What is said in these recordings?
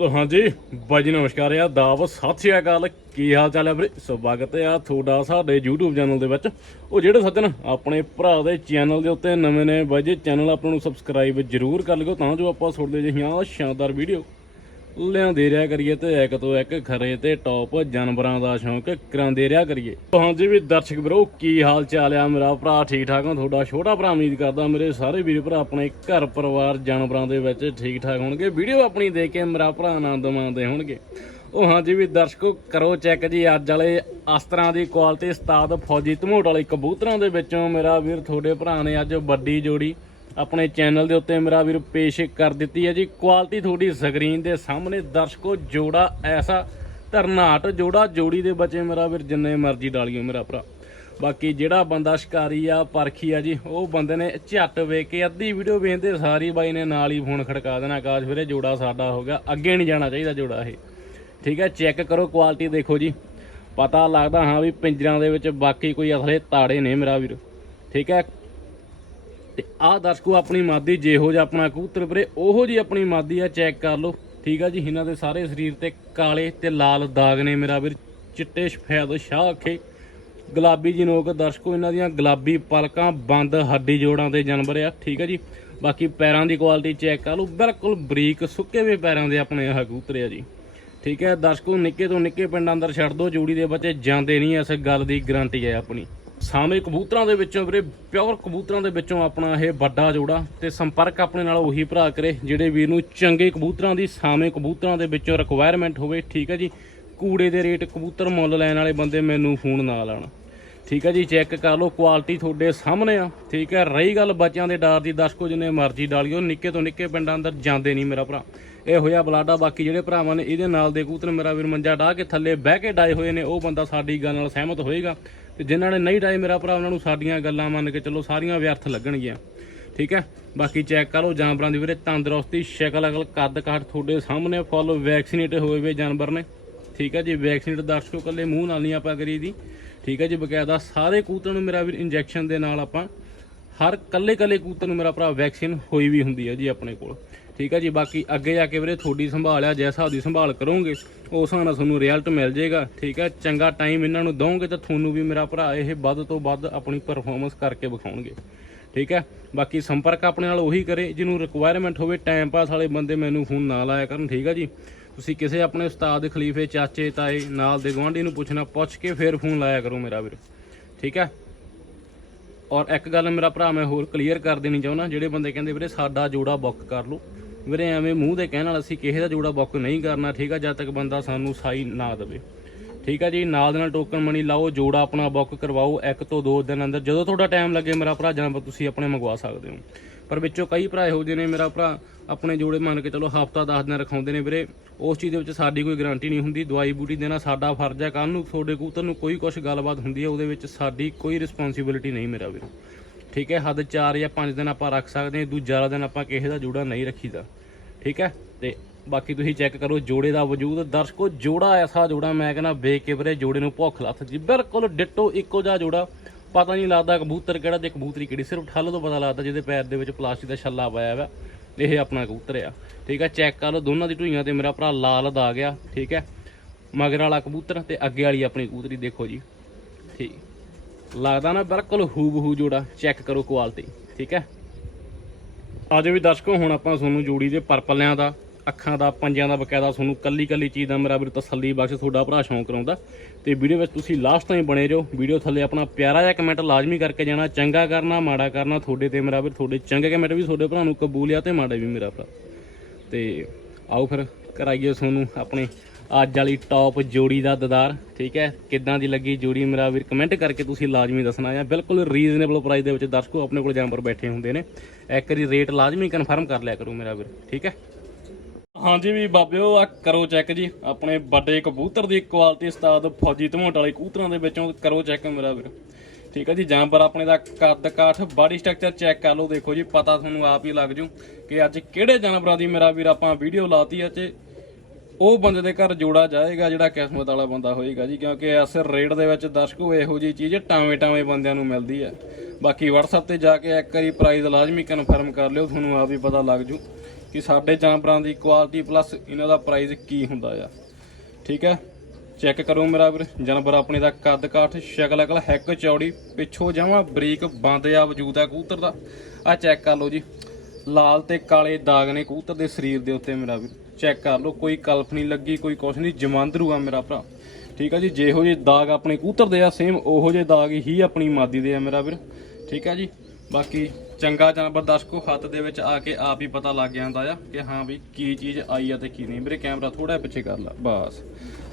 ਹਾਂਜੀ, ਬਾਈ ਜੀ ਨਮਸਕਾਰ ਆ ਦਾਵ ਸਤਿ ਸ਼੍ਰੀ ਅਕਾਲ। ਕੀ ਹਾਲ ਚਾਲ ਹੈ ਵੀਰੇ? ਸਵਾਗਤ ਹੈ ਆ ਤੁਹਾਡਾ ਸਾਡੇ YouTube ਚੈਨਲ ਦੇ ਵਿੱਚ। ਉਹ ਜਿਹੜੇ ਸੱਜਣ ਆਪਣੇ ਭਰਾ ਦੇ ਚੈਨਲ ਦੇ ਉੱਤੇ ਨਵੇਂ ਨੇ, ਬਾਈ ਜੀ, ਚੈਨਲ ਆਪਾਂ ਨੂੰ ਸਬਸਕ੍ਰਾਈਬ ਜਰੂਰ ਕਰ ਲਿਓ ਤਾਂ ਜੋ ਆਪਾਂ ਤੁਹਾਡੇ ਜਿਹੀਆਂ ਸ਼ਾਨਦਾਰ ਵੀਡੀਓ ਲਿਆਉਂਦੇ ਰਿਹਾ ਕਰੀਏ ਤੇ ਇੱਕ ਤੋਂ ਇੱਕ ਖਰੇ ਤੇ ਟੌਪ ਜਾਨਵਰਾਂ ਦਾ ਸ਼ੌਂਕ ਕਰਾਉਂਦੇ ਰਿਹਾ ਕਰੀਏ। ਤੋ ਹਾਂਜੀ ਵੀ ਦਰਸ਼ਕ ਵੀਰੋ, ਕੀ ਹਾਲ ਚਾਲ ਆ ਮੇਰਾ ਭਰਾ? ਠੀਕ ਠਾਕ ਹੋ ਤੁਹਾਡਾ ਛੋਟਾ ਭਰਾ ਉਮੀਦ ਕਰਦਾ ਮੇਰੇ ਸਾਰੇ ਵੀਰ ਭਰਾ ਆਪਣੇ ਘਰ ਪਰਿਵਾਰ ਜਾਨਵਰਾਂ ਦੇ ਵਿੱਚ ਠੀਕ ਠਾਕ ਹੋਣਗੇ। ਵੀਡੀਓ ਆਪਣੀ ਦੇਖ ਕੇ ਮੇਰਾ ਭਰਾ ਆਨੰਦ ਮਾਣਦੇ ਹੋਣਗੇ। ਉਹ ਹਾਂਜੀ ਵੀ ਦਰਸ਼ਕੋ, ਕਰੋ ਚੈੱਕ ਜੀ, ਅੱਜ ਵਾਲੇ ਅਸਤਰਾਂ ਦੀ ਕੁਆਲਿਟੀ ਉਸਤਾਦ ਫੌਜੀ ਧਮੋਟ ਵਾਲੇ ਕਬੂਤਰਾਂ ਦੇ ਵਿੱਚੋਂ ਮੇਰਾ ਵੀਰ, ਤੁਹਾਡੇ ਭਰਾ ਨੇ ਅੱਜ ਵੱਡੀ ਜੋੜੀ ਆਪਣੇ ਚੈਨਲ ਦੇ ਉੱਤੇ ਮੇਰਾ ਵੀਰ ਪੇਸ਼ ਕਰ ਦਿੱਤੀ ਹੈ ਜੀ। ਕੁਆਲਿਟੀ ਤੁਹਾਡੀ ਸਕਰੀਨ ਦੇ ਸਾਹਮਣੇ ਦਰਸ਼ਕੋ ਜੋੜਾ ਐਸਾ ਧਰਨਾਟ, ਜੋੜਾ ਜੋੜੀ ਦੇ ਬੱਚੇ ਮੇਰਾ ਵੀਰ, ਜਿੰਨੇ ਮਰਜ਼ੀ ਡਾਲੀਓ ਮੇਰਾ ਭਰਾ। ਬਾਕੀ ਜਿਹੜਾ ਬੰਦਾ ਸ਼ਿਕਾਰੀ ਆ, ਪਰਖੀ ਆ ਜੀ, ਉਹ ਬੰਦੇ ਨੇ ਝੱਟ ਵੇਖ ਕੇ ਅੱਧੀ ਵੀਡੀਓ ਵੇਖਦੇ, ਸਾਰੀ ਬਾਈ ਨੇ ਨਾਲ ਹੀ ਫੋਨ ਖੜਕਾ ਦੇਣਾ ਆਕਾਸ਼ ਵੀਰੇ ਜੋੜਾ ਸਾਡਾ ਹੋ ਗਿਆ। ਅੱਗੇ ਨਹੀਂ ਜਾਣਾ ਚਾਹੀਦਾ ਜੋੜਾ ਇਹ। ਠੀਕ ਹੈ ਚੈੱਕ ਕਰੋ ਕੁਆਲਿਟੀ ਦੇਖੋ ਜੀ। ਪਤਾ ਲੱਗਦਾ ਹਾਂ ਵੀ ਪਿੰਜਰਾਂ ਦੇ ਵਿੱਚ ਬਾਕੀ ਕੋਈ ਅਸਲੇ ਤਾੜੇ ਨੇ ਮੇਰਾ ਵੀਰ। ਠੀਕ ਹੈ ਤੇ ਆਹ ਦਰਸ਼ਕੋ, ਆਪਣੀ ਮਾਦੀ ਜਿਹੋ ਜਿਹਾ ਆਪਣਾ ਕਬੂਤਰ ਵੀਰੇ, ਉਹੋ ਜੀ ਆਪਣੀ ਮਾਦੀ ਆ, ਚੈੱਕ ਕਰ ਲਓ। ਠੀਕ ਆ ਜੀ, ਇਹਨਾਂ ਦੇ ਸਾਰੇ ਸਰੀਰ ਤੇ ਕਾਲੇ ਤੇ ਲਾਲ ਦਾਗ ਨੇ ਮੇਰਾ ਵੀਰ, ਚਿੱਟੇ ਸਫੈਦ ਸ਼ਾਹ ਅੱਖੇ। ਗੁਲਾਬੀ ਜੀ ਨੋਕ, ਦਰਸ਼ਕੋ, ਇਹਨਾਂ ਦੀਆਂ ਗੁਲਾਬੀ ਪਲਕਾਂ, ਬੰਦ ਹੱਡੀ ਜੋੜਾਂ ਦੇ ਜਾਨਵਰ ਆ। ਠੀਕ ਆ ਜੀ, ਬਾਕੀ ਪੈਰਾਂ ਦੀ ਕੁਆਲਿਟੀ ਚੈੱਕ ਕਰ ਲਓ, ਬਿਲਕੁਲ ਬਰੀਕ, ਸੁੱਕੇ ਵੀ ਪੈਰਾਂ ਦੇ ਆਪਣੇ ਆਹ ਕਬੂਤਰ ਆ ਜੀ। ਠੀਕ ਹੈ ਦਰਸ਼ਕੋ, ਨਿੱਕੇ ਤੋਂ ਨਿੱਕੇ ਪਿੰਡ ਅੰਦਰ ਛੱਡ ਦੋ, ਜੋੜੀ ਦੇ ਬੱਚੇ ਜਾਂਦੇ ਨਹੀਂ ਇਸ ਗੱਲ ਦੀ ਗਾਰੰਟੀ ਹੈ ਆਪਣੀ। ਸਾਵੇਂ ਕਬੂਤਰਾਂ ਦੇ ਵਿੱਚੋਂ ਵੀਰੇ ਪਿਓਰ ਕਬੂਤਰਾਂ ਦੇ ਵਿੱਚੋਂ ਆਪਣਾ ਇਹ ਵੱਡਾ ਜੋੜਾ ਤੇ ਸੰਪਰਕ ਆਪਣੇ ਨਾਲ ਉਹੀ ਭਰਾ ਕਰੇ, ਜਿਹੜੇ ਵੀਰ ਨੂੰ ਚੰਗੇ ਕਬੂਤਰਾਂ ਦੀ ਸਾਵੇਂ ਕਬੂਤਰਾਂ ਦੇ ਵਿੱਚੋਂ ਰਿਕੁਆਇਰਮੈਂਟ ਹੋਵੇ, ਠੀਕ ਹੈ ਜੀ। ਕੂੜੇ ਦੇ ਰੇਟ ਕਬੂਤਰ ਮੁੱਲ ਲੈਣ ਵਾਲੇ ਬੰਦੇ ਮੈਨੂੰ ਫੋਨ ਨਾ ਲਾਣ ਠੀਕ ਹੈ ਜੀ, ਚੈੱਕ ਕਰ ਲਓ ਕੁਆਲਿਟੀ ਤੁਹਾਡੇ ਸਾਹਮਣੇ ਆ, ਠੀਕ ਹੈ। ਰਹੀ ਗੱਲ ਬੱਚਿਆਂ ਦੇ ਡਰ ਦੀ ਦਰਸ਼ਕੋ ਜਿੰਨੇ ਮਰਜ਼ੀ ਡਾਲਿਓ, ਨਿੱਕੇ ਤੋਂ ਨਿੱਕੇ ਪਿੰਡਾਂ ਅੰਦਰ ਜਾਂਦੇ ਨਹੀਂ ਮੇਰਾ ਭਰਾ। ਇਹ ਹੋਇਆ ਬਲਾਡਾ। ਬਾਕੀ ਜਿਹੜੇ ਭਰਾਵਾਂ ਨੇ ਇਹਦੇ ਨਾਲ ਦੇ ਕਬੂਤਰ ਮੇਰਾ ਵੀਰ ਮੰਜਾ ਢਾ ਕੇ ਥੱਲੇ ਬਹਿ ਕੇ ਡਾਏ ਹੋਏ ਨੇ। ਉਹ ਬੰਦਾ ਸਾਡੀ ਗੱਲ ਨਾਲ ਸਹਿਮਤ ਹੋਏਗਾ ਤੇ ਜਿਨ੍ਹਾਂ ਨੇ ਨਹੀਂ ਡਾਏ ਮੇਰਾ ਭਰਾ, ਉਹਨਾਂ ਨੂੰ ਸਾਡੀਆਂ ਗੱਲਾਂ ਮੰਨ ਕੇ ਚੱਲੋ ਸਾਰੀਆਂ ਵਿਅਰਥ ਲੱਗਣਗੀਆਂ। ਠੀਕ ਹੈ? ਬਾਕੀ ਚੈੱਕ ਕਰ ਲਓ ਜਾਨਵਰਾਂ ਦੀ ਵੀਰੇ, ਤੰਦਰੁਸਤੀ, ਸ਼ਕਲ ਅਕਲ, ਕੱਦ ਕਾਠ ਤੁਹਾਡੇ ਸਾਹਮਣੇ ਫੁੱਲ ਵੈਕਸੀਨੇਟ ਹੋਏ ਹੋਏ ਜਾਨਵਰ ਨੇ। ਠੀਕ ਹੈ ਜੀ ਵੈਕਸੀਨੇਟ ਦਰਸ਼ਕੋ ਕੱਲੇ ਮੂੰਹ ਨਾਲ ਨਹੀਂ ਆਪਾਂ ਕਰੀ ਦੀ ਠੀਕ ਹੈ ਜੀ, ਬਕਾਇਦਾ ਸਾਰੇ ਕਬੂਤਰਾਂ ਨੂੰ ਮੇਰਾ ਵੀਰ ਇੰਜੈਕਸ਼ਨ ਦੇ ਨਾਲ ਆਪਾਂ, ਹਰ ਕੱਲੇ ਕੱਲੇ ਕਬੂਤਰ ਨੂੰ ਮੇਰਾ ਭਰਾ ਵੈਕਸੀਨ ਹੋਈ ਵੀ ਹੁੰਦੀ ਹੈ ਜੀ ਆਪਣੇ ਕੋਲ। ਠੀਕ ਹੈ ਜੀ, ਬਾਕੀ ਅੱਗੇ ਜਾ ਕੇ ਵੀਰੇ ਤੁਹਾਡੀ ਸੰਭਾਲ ਆ, ਜੈਸਾ ਦੀ ਸੰਭਾਲ ਕਰੋਗੇ, ਉਸ ਹਿਸਾਬ ਨਾਲ ਤੁਹਾਨੂੰ ਰਿਜ਼ਲਟ ਮਿਲ ਜਾਏਗਾ, ਠੀਕ ਹੈ ਚੰਗਾ ਟਾਈਮ ਇਹਨਾਂ ਨੂੰ ਦੋਗੇ ਤਾਂ ਤੁਹਾਨੂੰ ਵੀ ਮੇਰਾ ਭਰਾ ਇਹ ਵੱਧ ਤੋਂ ਵੱਧ ਆਪਣੀ ਪਰਫਾਰਮੈਂਸ ਕਰਕੇ ਵਿਖਾਉਣਗੇ, ਠੀਕ ਹੈ ਬਾਕੀ ਸੰਪਰਕ ਆਪਣੇ ਨਾਲ ਉਹੀ ਕਰੇ, ਜਿਹਨੂੰ ਰਿਕੁਆਇਰਮੈਂਟ ਹੋਵੇ ਟਾਈਮ ਪਾਸ ਵਾਲੇ ਬੰਦੇ ਮੈਨੂੰ ਫੋਨ ਨਾ ਲਾਇਆ ਕਰਨ, ਠੀਕ ਹੈ ਜੀ। ਤੁਸੀਂ ਕਿਸੇ ਆਪਣੇ ਉਸਤਾਦ ਖਲੀਫੇ, ਚਾਚੇ, ਤਾਏ, ਨਾਲ ਦੇ ਗੁਆਂਢੀ ਨੂੰ ਪੁੱਛਣਾ, ਪੁੱਛ ਕੇ ਫਿਰ ਫੋਨ ਲਾਇਆ ਕਰੋ ਮੇਰਾ ਵੀਰ, ਠੀਕ ਹੈ ਔਰ ਇੱਕ ਗੱਲ ਮੇਰਾ ਭਰਾ ਮੈਂ ਹੋਰ ਕਲੀਅਰ ਕਰ ਦੇਣੀ ਚਾਹੁੰਦਾ, ਜਿਹੜੇ ਬੰਦੇ ਕਹਿੰਦੇ ਵੀਰੇ ਸਾਡਾ ਜੋੜਾ ਬੁੱਕ ਕਰ ਲਓ ਵੀਰੇ, ਐਵੇਂ ਮੂੰਹ ਦੇ ਕਹਿਣ ਨਾਲ ਅਸੀਂ ਕਿਸੇ ਦਾ ਜੋੜਾ ਬੁੱਕ ਨਹੀਂ ਕਰਨਾ, ਠੀਕ ਆ, ਜਦ ਤੱਕ ਬੰਦਾ ਸਾਨੂੰ ਸਾਈ ਨਾ ਦੇਵੇ। ਠੀਕ ਆ ਜੀ, ਨਾਲ ਦੇ ਨਾਲ ਟੋਕਨ ਮਨੀ ਲਾਓ, ਜੋੜਾ ਆਪਣਾ ਬੁੱਕ ਕਰਵਾਓ, ਇੱਕ ਤੋਂ ਦੋ ਦਿਨ ਅੰਦਰ, ਜਦੋਂ ਤੁਹਾਡਾ ਟਾਈਮ ਲੱਗੇ ਮੇਰਾ ਭਰਾ ਜਾਨਵਰ ਤੁਸੀਂ ਆਪਣੇ ਮੰਗਵਾ ਸਕਦੇ ਹੋ। ਪਰ ਵਿੱਚੋਂ ਕਈ ਭਰਾ ਇਹੋ ਜਿਹੇ ਨੇ, ਮੇਰਾ ਭਰਾ ਆਪਣੇ ਜੋੜੇ ਮੰਨ ਕੇ ਚਲੋ ਹਫਤਾ 10 ਦਿਨ ਰਖਾਉਂਦੇ ਨੇ ਵੀਰੇ। ਉਸ ਚੀਜ਼ ਦੇ ਵਿੱਚ ਸਾਡੀ ਕੋਈ ਗਾਰੰਟੀ ਨਹੀਂ ਹੁੰਦੀ, ਦਵਾਈ ਬੂਟੀ ਦੇਣਾ ਸਾਡਾ ਫਰਜ਼ ਹੈ। ਕੱਲ ਨੂੰ ਤੁਹਾਡੇ ਕਬੂਤਰ ਨੂੰ ਕੋਈ ਕੁਝ ਗੱਲਬਾਤ ਹੁੰਦੀ ਹੈ, ਉਹਦੇ ਵਿੱਚ ਸਾਡੀ ਕੋਈ ਰਿਸਪੌਂਸਿਬਿਲਿਟੀ ਨਹੀਂ ਮੇਰਾ ਵੀਰੇ। ਠੀਕ ਹੈ, ਹੱਦ 4 ਜਾਂ 5 ਦਿਨ ਆਪਾਂ ਰੱਖ ਸਕਦੇ ਹਾਂ, ਦੂਜਾ ਦਿਨ ਆਪਾਂ ਕਿਸੇ ਦਾ ਜੋੜਾ ਨਹੀਂ ਰੱਖੀਦਾ। ਠੀਕ ਹੈ, ਤੇ ਬਾਕੀ ਤੁਸੀਂ ਚੈੱਕ ਕਰੋ, ਜੋੜੇ ਦਾ ਵਜੂਦ, ਦਰਸ਼ਕੋ ਜੋੜਾ ਐਸਾ ਜੋੜਾ, ਮੈਂ ਕਹਿੰਦਾ ਵੇਖ ਜੋੜੇ ਨੂੰ ਭੁੱਖ ਲੱਥ ਜੀ। ਬਿਲਕੁਲ ਡਿੱਟੋ ਇੱਕੋ ਜਿਹਾ ਜੋੜਾ, ਪਤਾ ਨਹੀਂ ਲੱਗਦਾ ਕਬੂਤਰ ਕਿਹੜਾ ਤੇ ਕਬੂਤਰੀ ਕਿਹੜੀ, ਸਿਰਫ ਠੱਲ ਤੋਂ ਪਤਾ ਲੱਗਦਾ ਜਿਹਦੇ ਪੈਰ ਦੇ ਵਿੱਚ ਪਲਾਸਟਿਕ ਦਾ ਛੱਲਾ ਪਾਇਆ ਹੋਇਆ ਇਹ ਆਪਣਾ ਕਬੂਤਰ ਆ। ਠੀਕ ਹੈ ਚੈੱਕ ਕਰ ਲਓ, ਦੋਨਾਂ ਦੀ ਢੂਈਆਂ ਤੇ ਮੇਰਾ ਭਰਾ ਲਾਲ ਦਾ ਆ ਗਿਆ, ਠੀਕ ਹੈ। ਮਗਰ ਵਾਲਾ ਕਬੂਤਰ ਤੇ ਅੱਗੇ ਵਾਲੀ ਆਪਣੀ ਕਬੂਤਰੀ ਦੇਖੋ ਜੀ। ਠੀਕ। ਲੱਗਦਾ ਨਾ ਬਿਲਕੁਲ ਹੂਬਹੂ ਜੋੜਾ ਚੈੱਕ ਕਰੋ ਕੁਆਲਿਟੀ ਠੀਕ ਹੈ? ਅੱਜ ਵੀ ਦਰਸ਼ਕੋ, ਹੁਣ ਆਪਾਂ ਤੁਹਾਨੂੰ ਜੋੜੀ ਦੇ ਪਰਪਲਿਆਂ ਦਾ, ਅੱਖਾਂ ਦਾ ਪੰਜਾਂ ਦਾ ਬਕਾਇਦਾ ਤੁਹਾਨੂੰ ਕੱਲੀ ਕੱਲੀ ਚੀਜ਼ ਦਾ ਮੇਰਾ ਵੀਰ ਤਸੱਲੀ ਬਖਸ਼, ਤੁਹਾਡਾ ਭਰਾ ਸ਼ੌਂਕ ਕਰਾਉਂਦਾ। ਤੇ ਵੀਡੀਓ ਵਿੱਚ ਤੁਸੀਂ ਲਾਸਟ ਤਾਈਂ ਬਣੇ ਰਹੋ। ਵੀਡੀਓ ਥੱਲੇ ਆਪਣਾ ਪਿਆਰਾ ਜਿਹਾ ਕਮੈਂਟ ਲਾਜ਼ਮੀ ਕਰਕੇ ਜਾਣਾ, ਚੰਗਾ ਕਰਨਾ, ਮਾੜਾ ਕਰਨਾ, ਤੁਹਾਡੇ ਤੇ ਮੇਰਾ ਵੀਰ, ਤੁਹਾਡੇ ਚੰਗੇ ਕਮੈਂਟ ਵੀ ਤੁਹਾਡੇ ਭਰਾ ਨੂੰ ਕਬੂਲ ਆ ਤੇ ਮਾੜਾ ਵੀ ਮੇਰਾ ਭਰਾ। ਤੇ ਆਓ ਫਿਰ ਕਰਾਈਏ ਤੁਹਾਨੂੰ ਆਪਣੇ ਅੱਜ ਵਾਲੀ ਟੌਪ ਜੋੜੀ ਦਾ ਦਦਾਰ, ਠੀਕ ਹੈ? ਕਿੱਦਾਂ ਦੀ ਲੱਗੀ ਜੋੜੀ ਮੇਰਾ ਵੀਰ? ਕਮੈਂਟ ਕਰਕੇ ਤੁਸੀਂ ਲਾਜ਼ਮੀ ਦੱਸਣਾ ਆ। ਬਿਲਕੁਲ ਰੀਜ਼ਨੇਬਲ ਪ੍ਰਾਈਸ ਦੇ ਵਿੱਚ ਦਰਸ਼ਕੋ ਆਪਣੇ ਕੋਲ ਜਾਨਵਰ ਬੈਠੇ ਹੁੰਦੇ ਨੇ। ਇੱਕ ਵਾਰੀ ਰੇਟ ਲਾਜ਼ਮੀ ਕਨਫਰਮ ਕਰ ਲਿਆ ਕਰੋ ਮੇਰਾ ਵੀਰ, ਠੀਕ ਹੈ? ਹਾਂਜੀ ਵੀ ਬਾਬਿਓ, ਆ ਕਰੋ ਚੈੱਕ ਜੀ। ਆਪਣੇ ਵੱਡੇ ਕਬੂਤਰ ਦੀ ਕੁਆਲਿਟੀ ਉਸਤਾਦ ਫੌਜੀ ਧਮੋਟ ਵਾਲੇ ਕਬੂਤਰਾਂ ਦੇ ਵਿੱਚੋਂ ਕਰੋ ਚੈੱਕ ਮੇਰਾ ਵੀਰ। ਠੀਕ ਹੈ ਜੀ, ਜਾਨਵਰ ਆਪਣੇ ਦਾ ਕੱਦ ਕਾਠ ਬਾਡੀ ਸਟਰਕਚਰ ਚੈੱਕ ਕਰ ਲਓ। ਦੇਖੋ ਜੀ, ਪਤਾ ਤੁਹਾਨੂੰ ਆਪ ਹੀ ਲੱਗ ਜੂ ਕਿ ਅੱਜ ਕਿਹੜੇ ਜਾਨਵਰਾਂ ਦੀ ਮੇਰਾ ਵੀਰ ਆਪਾਂ ਵੀਡੀਓ ਲਾਤੀ ਹੈ ਤੇ ਉਹ ਬੰਦੇ ਦੇ ਘਰ ਜੋੜਾ ਜਾਏਗਾ ਜਿਹੜਾ ਕਿਸਮਤ ਵਾਲਾ ਬੰਦਾ ਹੋਏਗਾ ਜੀ, ਕਿਉਂਕਿ ਇਸ ਰੇਟ ਦੇ ਵਿੱਚ ਦਰਸ਼ਕੋ ਇਹੋ ਜੀ ਚੀਜ਼ ਟਾਵੇਂ ਟਾਵੇਂ ਬੰਦਿਆਂ ਨੂੰ ਮਿਲਦੀ ਹੈ। ਬਾਕੀ WhatsApp ਤੇ ਜਾ ਕੇ ਇੱਕ ਵਾਰੀ ਪ੍ਰਾਈਸ ਲਾਜ਼ਮੀ ਕਨਫਰਮ ਕਰ ਲਿਓ, ਤੁਹਾਨੂੰ ਆਪ ਹੀ ਪਤਾ ਲੱਗ ਜੂ ਕਿ ਸਾਡੇ ਜਾਨਵਰਾਂ ਦੀ ਕੁਆਲਿਟੀ ਪਲੱਸ ਇਹਨਾਂ ਦਾ ਪ੍ਰਾਈਸ ਕੀ ਹੁੰਦਾ ਆ। ਠੀਕ ਹੈ? ਚੈੱਕ ਕਰੋ ਮੇਰਾ ਵੀਰ, ਜਾਨਵਰ ਆਪਣੇ ਦਾ ਕੱਦ ਕਾਠ ਸ਼ਕਲ ਅਕਲ, ਹੈਕ ਚੌੜੀ, ਪਿੱਛੋਂ ਜਾਵਾਂ ਬਰੀਕ ਬੰਦ ਆ ਵਜੂਦ ਆ ਕਬੂਤਰ ਦਾ। ਆ ਚੈੱਕ ਕਰ ਲਓ ਜੀ, ਲਾਲ ਤੇ ਕਾਲੇ ਦਾਗ ਨੇ ਕਬੂਤਰ ਦੇ ਸਰੀਰ ਦੇ ਉੱਤੇ ਮੇਰਾ ਵੀਰ। ਚੈੱਕ ਕਰ ਲਓ, ਕੋਈ ਕਲਫ ਨਹੀਂ ਲੱਗੀ, ਕੋਈ ਕੁਛ ਨਹੀਂ ਜਮਾਂਦਰੂ ਆ ਮੇਰਾ ਭਰਾ। ਠੀਕ ਆ ਜੀ, ਜਿਹੋ ਜਿਹੇ ਦਾਗ ਆਪਣੇ ਕੂਤਰ ਦੇ ਆ ਸੇਮ ਉਹੋ ਜਿਹੇ ਦਾਗ ਹੀ ਆਪਣੀ ਮਾਦੀ ਦੇ ਆ ਮੇਰਾ ਵੀਰ। ਠੀਕ ਆ ਜੀ, ਬਾਕੀ ਚੰਗਾ ਜਾਨਵਰ ਦਰਸ਼ਕੋ ਹੱਥ ਦੇ ਵਿੱਚ ਆ ਕੇ ਆਪ ਹੀ ਪਤਾ ਲੱਗ ਜਾਂਦਾ ਆ ਕਿ ਹਾਂ ਵੀ ਕੀ ਚੀਜ਼ ਆਈ ਆ ਤੇ ਕੀ ਨਹੀਂ। ਮੇਰੇ ਕੈਮਰਾ ਥੋੜਾ ਪਿੱਛੇ ਕਰ ਲਾ, ਬਸ।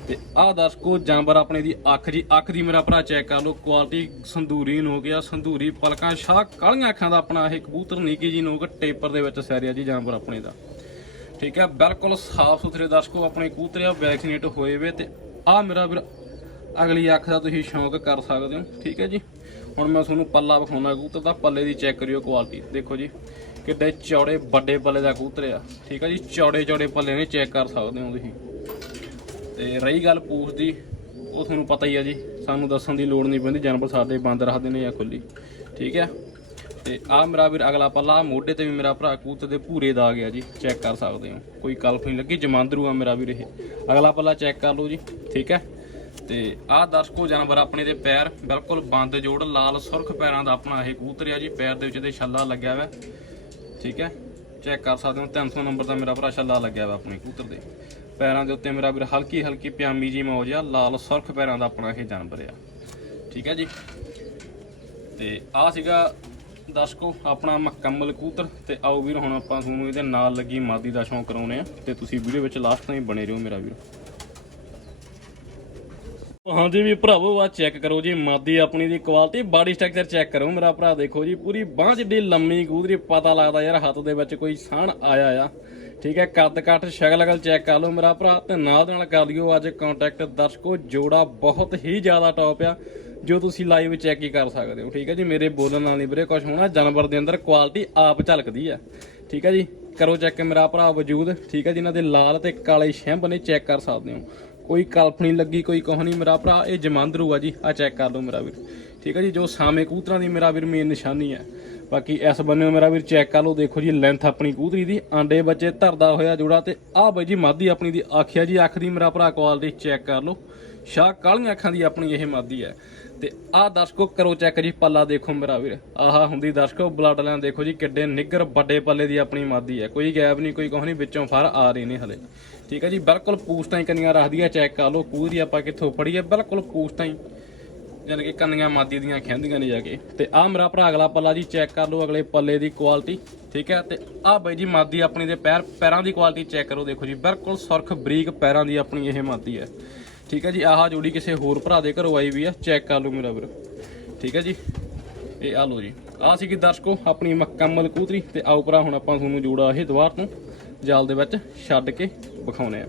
ਤੇ ਆਹ ਦਰਸ਼ਕੋ, ਜਾਨਵਰ ਆਪਣੇ ਦੀ ਅੱਖ ਜੀ, ਅੱਖ ਦੀ ਮੇਰਾ ਭਰਾ ਚੈੱਕ ਕਰ ਲਓ ਕੁਆਲਿਟੀ ਸੰਧੂਰੀ ਨੂੰ ਗਿਆ ਸੰਧੂਰੀ ਪਲਕਾਂ, ਸ਼ਾਹ ਕਾਲੀਆਂ ਅੱਖਾਂ ਦਾ ਆਪਣਾ ਇਹ ਕਬੂਤਰ, ਨਿੱਕੀ ਜੀ ਨੂੰ ਟੇਪਰ ਦੇ ਵਿੱਚ ਸੈਰਿਆ ਜੀ ਜਾਨਵਰ ਆਪਣੇ ਦਾ। ਠੀਕ ਹੈ, ਬਿਲਕੁਲ ਸਾਫ਼ ਸੁਥਰੇ ਦਰਸ਼ਕੋ ਆਪਣੇ ਕਬੂਤਰ ਵੈਕਸੀਨੇਟ ਹੋਏ ਵੇ ਤੇ ਆ ਮੇਰਾ ਵੀਰ, ਅਗਲੀ ਅੱਖ ਦਾ ਤੁਸੀਂ ਸ਼ੌਂਕ ਕਰ ਸਕਦੇ ਹੋ, ਠੀਕ ਹੈ ਜੀ। ਹੁਣ ਮੈਂ ਤੁਹਾਨੂੰ ਪੱਲਾ ਵਿਖਾਉਣਾ ਕਬੂਤਰ ਦਾ, ਪੱਲੇ ਦੀ ਚੈੱਕ ਕਰਿਓ ਕੁਆਲਿਟੀ ਦੇਖੋ ਜੀ, ਕਿੱਡੇ ਚੌੜੇ ਵੱਡੇ ਪੱਲੇ ਦਾ ਕਬੂਤਰ ਆ, ਠੀਕ ਹੈ ਜੀ, ਚੌੜੇ ਚੌੜੇ ਪੱਲੇ ਨੇ ਚੈੱਕ ਕਰ ਸਕਦੇ ਹੋ ਤੁਸੀਂ। ਤੇ ਰਹੀ ਗੱਲ ਪੂਛ ਦੀ, ਉਹ ਤੁਹਾਨੂੰ ਪਤਾ ਹੀ ਆ ਜੀ, ਸਾਨੂੰ ਦੱਸਣ ਦੀ ਲੋੜ ਨਹੀਂ ਪੈਂਦੀ, ਜਾਨਵਰ ਸਾਡੇ ਬੰਦ ਰੱਖਦੇ ਨੇ ਜਾਂ ਖੁੱਲੀ ਠੀਕ ਹੈ। ਤੇ ਆ ਮੇਰਾ ਵੀਰ ਅਗਲਾ ਪੱਲਾ ਆਹ ਮੋਢੇ ਤੇ ਵੀ ਮੇਰਾ ਭਰਾ ਕੂਤ ਦੇ ਭੂਰੇ ਦਾਗ ਆ ਜੀ ਚੈੱਕ ਕਰ ਸਕਦੇ ਹੋ। ਕੋਈ ਕਲਫ ਨਹੀਂ ਲੱਗੀ, ਜਮਾਂਦਰੂ ਆ ਮੇਰਾ ਵੀਰ ਇਹ। ਅਗਲਾ ਪੱਲਾ ਚੈੱਕ ਕਰ ਲਓ ਜੀ, ਠੀਕ ਹੈ? ਤੇ ਆਹ ਦਰਸ਼ਕੋ, ਜਾਨਵਰ ਆਪਣੇ ਦੇ ਪੈਰ, ਬਿਲਕੁਲ ਬੰਦ ਜੋੜ, ਲਾਲ ਸੁਰਖ ਪੈਰਾਂ ਦਾ ਆਪਣਾ ਇਹ ਕਬੂਤਰ ਆ ਜੀ, ਪੈਰ ਦੇ ਵਿੱਚ ਤੇ ਛੱਲਾ ਲੱਗਿਆ ਹੋਇਆ ਠੀਕ ਹੈ? ਚੈੱਕ ਕਰ ਸਕਦੇ ਹੋ 300 ਨੰਬਰ ਦਾ ਮੇਰਾ ਭਰਾ ਛੱਲਾ ਲੱਗਿਆ ਹੋਇਆ ਆਪਣੇ ਕਬੂਤਰ ਦੇ। ਪੈਰਾਂ ਦੇ ਉੱਤੇ ਮੇਰਾ ਵੀਰ ਹਲਕੀ ਹਲਕੀ ਪਿਆਮੀ ਜੀ ਮੌਜ ਆ, ਲਾਲ ਸੁਰਖ ਪੈਰਾਂ ਦਾ ਆਪਣਾ ਇਹ ਜਾਨਵਰ ਆ। ਠੀਕ ਹੈ ਜੀ? ਤੇ ਆ ਸੀਗਾ ਦਰਸ਼ਕੋ, ਆਪਣਾ ਮੁਕੰਮਲ ਕੂਤਰ ਤੇ ਆਓ ਵੀਰ, ਹੁਣ ਆਪਾਂ ਤੁਹਾਨੂੰ ਇਹਦੇ ਨਾਲ ਲੱਗੀ ਮਾਦੀ ਦਾ ਸ਼ੌਂਕ ਕਰਾਉਨੇ ਆ ਤੇ ਤੁਸੀਂ ਵੀਡੀਓ ਵਿੱਚ ਲਾਸਟ ਤਾਈਂ ਬਣੇ ਰਹੋ ਮੇਰਾ ਵੀਰ। ਹਾਂਜੀ ਵੀ ਭਰਾਵੋ ਆ ਚੈੱਕ ਕਰੋ ਜੀ, ਮਾਦੀ ਆਪਣੀ ਦੀ ਕੁਆਲਿਟੀ ਬਾਡੀ ਸਟਰਕਚਰ ਚੈੱਕ ਕਰੋ ਮੇਰਾ ਭਰਾ, ਦੇਖੋ ਜੀ, ਪੂਰੀ ਬਾਂਹ ਜਿੱਡੀ ਲੰਮੀ ਗੂਦਰੀ, ਪਤਾ ਲੱਗਦਾ ਯਾਰ ਹੱਥ ਦੇ ਵਿੱਚ ਕੋਈ ਸਾਣ ਆਇਆ ਆ। ਠੀਕ ਹੈ, ਕੱਦ ਕੱਟ, ਸ਼ਕਲ ਅਗਲ ਚੈੱਕ ਕਰ ਲਓ ਮੇਰਾ ਭਰਾ ਤੇ ਨਾਲ ਦੇ ਨਾਲ ਕਰ ਲਿਓ ਅੱਜ ਕੰਟੈਕਟ ਦਰਸ਼ਕੋ, ਜੋੜਾ ਬਹੁਤ ਹੀ ਜ਼ਿਆਦਾ ਟੌਪ ਆ। ਜੋ ਤੁਸੀਂ ਲਾਈਵ ਚੈੱਕ ਹੀ ਕਰ ਸਕਦੇ ਹੋ, ਠੀਕ ਹੈ ਜੀ? ਮੇਰੇ ਬੋਲਣ ਨਾਲ ਨਹੀਂ ਵੀਰੇ ਕੁਝ ਹੋਣਾ, ਜਾਨਵਰ ਦੇ ਅੰਦਰ ਕੁਆਲਿਟੀ ਆਪ ਝਲਕਦੀ ਆ। ਠੀਕ ਹੈ ਜੀ? ਕਰੋ ਚੈੱਕ ਮੇਰਾ ਭਰਾ ਵਜੂਦ, ਠੀਕ ਹੈ ਜੀ? ਇਹਨਾਂ ਦੇ ਲਾਲ ਤੇ ਕਾਲੇ ਸ਼ੈਂਪ ਨੇ ਚੈੱਕ ਕਰ ਸਕਦੇ ਹੋ। ਕੋਈ ਕਲਪ ਨਹੀਂ ਲੱਗੀ, ਕੋਈ ਕੁਛ ਨਹੀਂ ਮੇਰਾ ਭਰਾ, ਇਹ ਜਮਾਂਦਰੂ ਆ ਜੀ। ਆ ਚੈੱਕ ਕਰ ਲਓ ਮੇਰਾ ਵੀਰ। ਠੀਕ ਹੈ ਜੀ? ਜੋ ਸਾਵੇਂ ਕਬੂਤਰਾਂ ਦੀ ਮੇਰਾ ਵੀਰ ਮੇਨ ਨਿਸ਼ਾਨੀ ਹੈ ਬਾਕੀ ਇਸ ਬੰਨੇ ਮੇਰਾ ਵੀਰ ਚੈੱਕ ਕਰ ਲਓ, ਦੇਖੋ ਜੀ ਲੈਂਥ ਆਪਣੀ ਕੂਤਰੀ ਦੀ, ਆਂਡੇ ਬੱਚੇ ਧਰਦਾ ਹੋਇਆ ਜੋੜਾ ਤੇ ਆਹ ਬਾਈ ਜੀ ਮਾਦੀ ਆਪਣੀ ਦੀ ਆਖਿਆ ਜੀ, ਅੱਖ ਦੀ ਮੇਰਾ ਭਰਾ ਕੁਆਲਿਟੀ ਚੈੱਕ ਕਰ ਲਓ। ਸ਼ਾਹ ਕਾਲੀਆਂ ਅੱਖਾਂ ਦੀ ਆਪਣੀ ਇਹ ਮਾਦੀ ਹੈ ਤੇ ਆਹ ਦਰਸ਼ਕੋ ਕਰੋ ਚੈੱਕ ਜੀ ਪੱਲਾ ਦੇਖੋ ਮੇਰਾ ਵੀਰ। ਆਹ ਹੁੰਦੀ ਦਰਸ਼ਕੋ ਬਲੱਡ ਲਾਈਨ ਦੇਖੋ ਜੀ ਕਿੱਡੇ ਨਿੱਗਰ ਵੱਡੇ ਪੱਲੇ ਦੀ ਆਪਣੀ ਮਾਦੀ ਹੈ। ਕੋਈ ਗੈਪ ਨਹੀਂ, ਕੋਈ ਕੁਛ ਨਹੀਂ, ਵਿੱਚੋਂ ਫਰ ਆ ਰਹੇ ਨੇ ਹਲੇ। ਠੀਕ ਹੈ ਜੀ, ਬਿਲਕੁਲ ਪੂਸਟਾਂ ਹੀ ਕੰਨੀਆਂ ਰੱਖਦੀਆਂ, ਚੈੱਕ ਕਰ ਲਓ ਕੂਦਰੀ ਆਪਾਂ ਕਿੱਥੋਂ ਫੜੀ ਬਿਲਕੁਲ ਪੂਸਟਾਂ ਹੀ। ਯਾਨੀ ਕਿ ਕੰਨੀਆਂ ਮਾਦੀ ਦੀਆਂ ਖਿੰਦੀਆਂ ਨੇ ਜਾ ਕੇ। ਤੇ ਆਹ ਮੇਰਾ ਭਰਾ ਅਗਲਾ ਪੱਲਾ ਜੀ, ਚੈੱਕ ਕਰ ਲਓ ਅਗਲੇ ਪੱਲੇ ਦੀ ਕੁਆਲਿਟੀ ਠੀਕ ਹੈ, ਤੇ ਆਹ ਬਾਈ ਜੀ ਮਾਦੀ ਆਪਣੀ ਦੇ ਪੈਰ, ਪੈਰਾਂ ਦੀ ਕੁਆਲਿਟੀ ਚੈੱਕ ਕਰੋ ਦੇਖੋ ਜੀ, ਬਿਲਕੁਲ ਸੁਰਖ ਬਰੀਕ ਪੈਰਾਂ ਦੀ ਆਪਣੀ ਇਹ ਮਾਦੀ ਹੈ। ਠੀਕ ਹੈ ਜੀ, ਆਹ ਜੋੜੀ ਕਿਸੇ ਹੋਰ ਭਰਾ ਦੇ ਘਰੋਂ ਆਈ ਵੀ ਆ ਚੈੱਕ ਕਰ ਲਓ ਮੇਰਾ ਵੀਰ। ਠੀਕ ਹੈ ਜੀ, ਇਹ ਆ ਲਓ ਜੀ। ਆ ਸੀ ਕਿ ਦਰਸ਼ਕੋ, ਆਪਣੀ ਮੁਕੰਮਲ ਕੂਤਰੀ ਤੇ ਆਓ ਭਰਾ, ਹੁਣ ਆਪਾਂ ਤੁਹਾਨੂੰ ਜੋੜਾ ਇਹ ਦੁਬਾਰ ਤੋਂ ਜਾਲ ਦੇ ਵਿੱਚ ਛੱਡ ਕੇ ਵਿਖਾਉਨੇ ਆ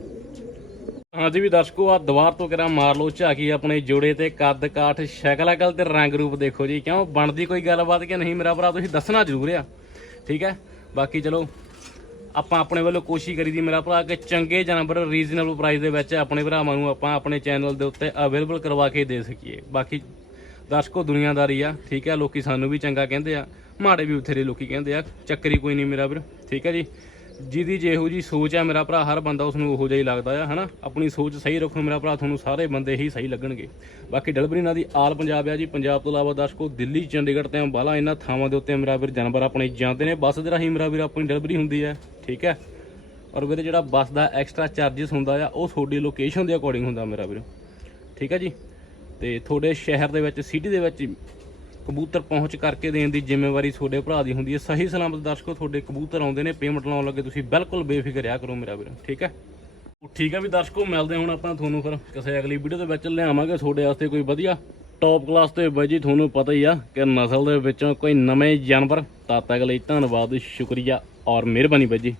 ਹਾਂਜੀ ਵੀ ਦਰਸ਼ਕੋ ਆ ਦੁਬਾਰ ਤੋਂ ਕਿਰਾ ਮਾਰ ਲਓ, ਝਾਕੀ ਆਪਣੇ ਜੋੜੇ ਤੇ ਕੱਦ, ਕਾਠ, ਸ਼ਕਲ, ਅਕਲ ਤੇ ਰੰਗ ਰੂਪ ਦੇਖੋ ਜੀ। ਕਿਉਂ, ਬਣਦੀ ਕੋਈ ਗੱਲਬਾਤ ਕਿ ਨਹੀਂ? ਮੇਰਾ ਭਰਾ, ਤੁਸੀਂ ਦੱਸਣਾ ਜ਼ਰੂਰ ਆ। ਠੀਕ ਹੈ, ਬਾਕੀ ਚਲੋ ਆਪਾਂ ਆਪਣੇ ਵੱਲੋਂ ਕੋਸ਼ਿਸ਼ ਕਰੀ ਦੀ ਮੇਰਾ ਭਰਾ, ਕਿ ਚੰਗੇ ਜਾਨਵਰ ਰੀਜ਼ਨੇਬਲ ਪ੍ਰਾਈਸ ਦੇ ਵਿੱਚ ਆਪਣੇ ਭਰਾਵਾਂ ਨੂੰ ਆਪਾਂ ਆਪਣੇ ਚੈਨਲ ਦੇ ਉੱਤੇ ਅਵੇਲੇਬਲ ਕਰਵਾ ਕੇ ਦੇ ਸਕੀਏ। ਬਾਕੀ ਦਰਸ਼ਕੋ, ਦੁਨੀਆਦਾਰੀ ਆ, ਠੀਕ ਹੈ ਲੋਕੀ ਸਾਨੂੰ ਵੀ ਚੰਗਾ ਕਹਿੰਦੇ ਆ, ਮਾੜੇ ਵੀ ਬਥੇਰੇ ਲੋਕੀ ਕਹਿੰਦੇ ਆ, ਚੱਕਰੀ ਕੋਈ ਨਹੀਂ ਮੇਰਾ ਵੀਰ, ਠੀਕ ਹੈ ਜੀ? ਜਿਹਦੀ ਜਿਹੋ ਜੀ ਸੋਚ ਆ ਮੇਰਾ ਭਰਾ, ਹਰ ਬੰਦਾ ਉਸ ਨੂੰ ਉਹੋ ਜਿਹਾ ਹੀ ਲੱਗਦਾ ਆ, ਹਨਾ? ਆਪਣੀ ਸੋਚ ਸਹੀ ਰੱਖੋ ਮੇਰਾ ਭਰਾ, ਤੁਹਾਨੂੰ ਸਾਰੇ ਬੰਦੇ ਹੀ ਸਹੀ ਲੱਗਣਗੇ। ਬਾਕੀ ਡਲਬਰੀ ਨਾਲ ਦੀ ਆਲ ਪੰਜਾਬ ਆ ਜੀ, ਪੰਜਾਬ ਤੋਂ ਇਲਾਵਾ ਦਰਸ਼ਕੋ, ਦਿੱਲੀ, ਚੰਡੀਗੜ੍ਹ ਤੇ ਅੰਬਾਲਾ, ਇਹਨਾਂ ਥਾਵਾਂ ਦੇ ਉੱਤੇ ਮੇਰਾ ਵੀਰ ਜਾਨਵਰ ਆਪਣੇ ਜਾਂਦੇ ਨੇ, ਬੱਸ ਦੇ ਰਾਹੀਂ ਮੇਰਾ ਵੀਰ ਆਪਣੀ ਡਲਬਰੀ ਹੁੰਦੀ ਹੈ ਠੀਕ ਹੈ? ਔਰ ਵੀਰੇ ਜਿਹੜਾ ਬੱਸ ਦਾ ਐਕਸਟਰਾ ਚਾਰजेस ਹੁੰਦਾ ਆ, ਉਹ ਤੁਹਾਡੀ ਲੋਕੇਸ਼ਨ ਦੇ ਅਕੋਰਡਿੰਗ ਹੁੰਦਾ ਮੇਰਾ ਵੀਰ। ਠੀਕ ਹੈ ਜੀ? ਤੇ ਤੁਹਾਡੇ ਸ਼ਹਿਰ ਦੇ ਵਿੱਚ ਸਿਟੀ ਦੇ ਵਿੱਚ ਕਬੂਤਰ ਪਹੁੰਚ ਕਰਕੇ ਦੇਣ ਦੀ ਜ਼ਿੰਮੇਵਾਰੀ ਤੁਹਾਡੇ ਭਰਾ ਦੀ ਹੁੰਦੀ ਹੈ। ਸਹੀ ਸਲਾਮਤ ਦਰਸ਼ਕੋ, ਤੁਹਾਡੇ ਕਬੂਤਰ ਆਉਂਦੇ ਨੇ ਪੇਮੈਂਟ ਲਾਉਣ ਲੱਗੇ ਤੁਸੀਂ ਬਿਲਕੁਲ ਬੇਫਿਕਰ ਰਿਹਾ ਕਰੋ ਮੇਰਾ ਵੀਰ। ਠੀਕ ਹੈ? ਠੀਕ ਹੈ ਵੀ ਦਰਸ਼ਕੋ, ਮਿਲਦੇ ਹਾਂ ਹੁਣ ਆਪਾਂ ਤੁਹਾਨੂੰ ਫਿਰ। ਕਿਸੇ ਅਗਲੀ ਵੀਡੀਓ ਦੇ ਵਿੱਚ ਲਿਆਵਾਂਗੇ ਤੁਹਾਡੇ ਵਾਸਤੇ ਕੋਈ ਵਧੀਆ ਟੌਪ ਕਲਾਸ ਤੇ। ਬਾਈ ਜੀ, ਤੁਹਾਨੂੰ ਪਤਾ ਹੀ ਆ ਕਿ ਨਸਲ ਦੇ ਵਿੱਚੋਂ ਕੋਈ ਨਵੇਂ ਜਾਨਵਰ ਤਦ ਤੱਕ ਲਈ ਧੰਨਵਾਦ, ਸ਼ੁਕਰੀਆ। ਔਰ ਮਿਹਰਬਾਨੀ ਬਾਈ ਜੀ।